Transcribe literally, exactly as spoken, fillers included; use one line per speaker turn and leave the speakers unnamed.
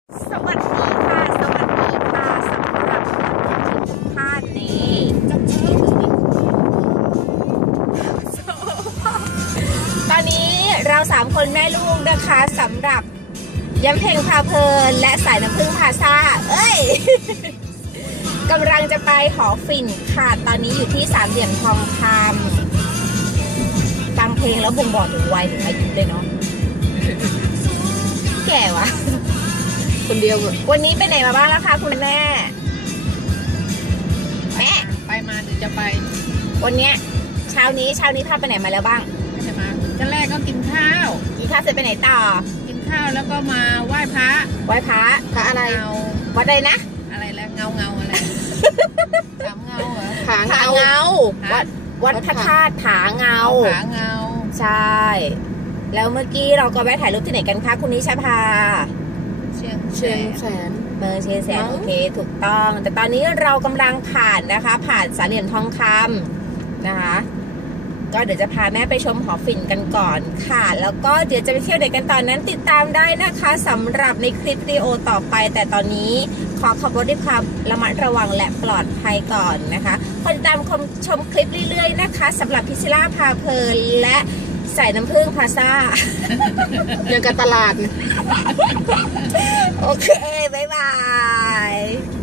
สวัสดีค่ะสวัสดีค่ะสำหรับทุกท่านนี่ตอนนี้เราสามคนแม่ลูกนะคะสำหรับย้ำเพลงพาเพลินและสายน้ำผึ้งพาซ่าเอ้ยกำลังจะไปหอฝิ่นค่ะตอนนี้อยู่ที่สามเหลี่ยมทองคำฟังเพลงแล้วบ่งบอกถึงวัยถึงอายุเลยเนาะแก่วะคนเดียววันนี้ไปไหนมาบ้างแล้วคะคุณแม่แม่
ไปมาหรือจะไป
วันนี้เช้านี้เช้านี้พาไปไหนมาแล้วบ้าง
ใช่ไหมกันแรกก็กินข้าว
กินข้าวเสร็จไปไหนต่อ
กินข้าวแล้วก็มาไหว้พระ
ไหว้พระพระอะไรวัดใดนะ
อะไรแล้วเงาเงาอะไรสามเงาเหรอ
ผาเงาเงาวัดวัดพระธาตุผาเงา
ผาเงา
ใช่แล้วเมื่อกี้เราก็แวะถ่ายรูปที่ไหนกันคะคุณนิชาภา
เชียง
เชียงแสนเบอร์เชียงแสนโอเคถูกต้องแต่ตอนนี้เรากำลังผ่านนะคะผ่านสามเหลี่ยมทองคำนะคะก็เดี๋ยวจะพาแม่ไปชมหอฝิ่นกันก่อนค่ะแล้วก็เดี๋ยวจะไปเที่ยวเด็กกันตอนนั้นติดตามได้นะคะสำหรับในคลิปวิดีโอต่อไปแต่ตอนนี้ขอขับรถด้วยความระมัดระวังและปลอดภัยก่อนนะคะคนติดตามชมคลิปเรื่อยๆนะคะสำหรับพิชล่าพาเพลินและใส่น้ำผึ้งพาซ่ายังกับตลาดโอเคบ๊ายบาย